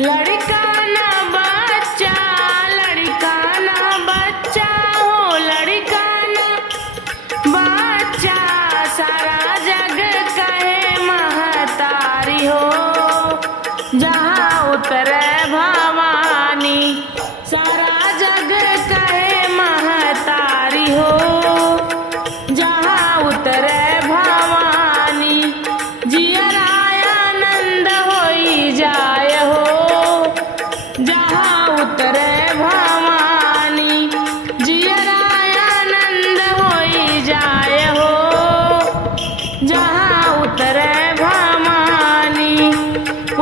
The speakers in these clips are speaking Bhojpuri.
लड़का ना बच्चा, लड़का ना बच्चा हो, लड़का ना बच्चा, सारा जग कहे महतारी हो। जहाँ उतरे भवानी, सारा जग कहे महतारी हो। जहाँ उतरे भवानी, जियराय आनंद होई जाय हो। जहाँ उतरे भवानी, जियराय आनंद होई जाय हो। जहाँ उतरे भवानी,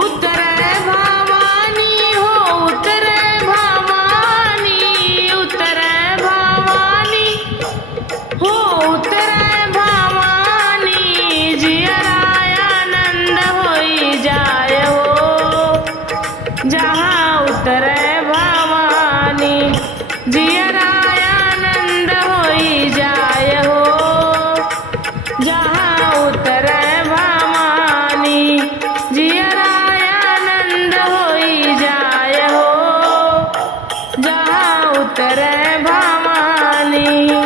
उतरे भवानी हो, उतरे भवानी, उतरे भवानी हो, उतरे भवानी, जियराय आनंद होई जाय हो। जहाँ उतरे भवानी, जियराय आनंद होई जाय हो। जहाँ उतरे भवानी, जियराय आनंद होई जाय हो। जहाँ उतरे भवानी।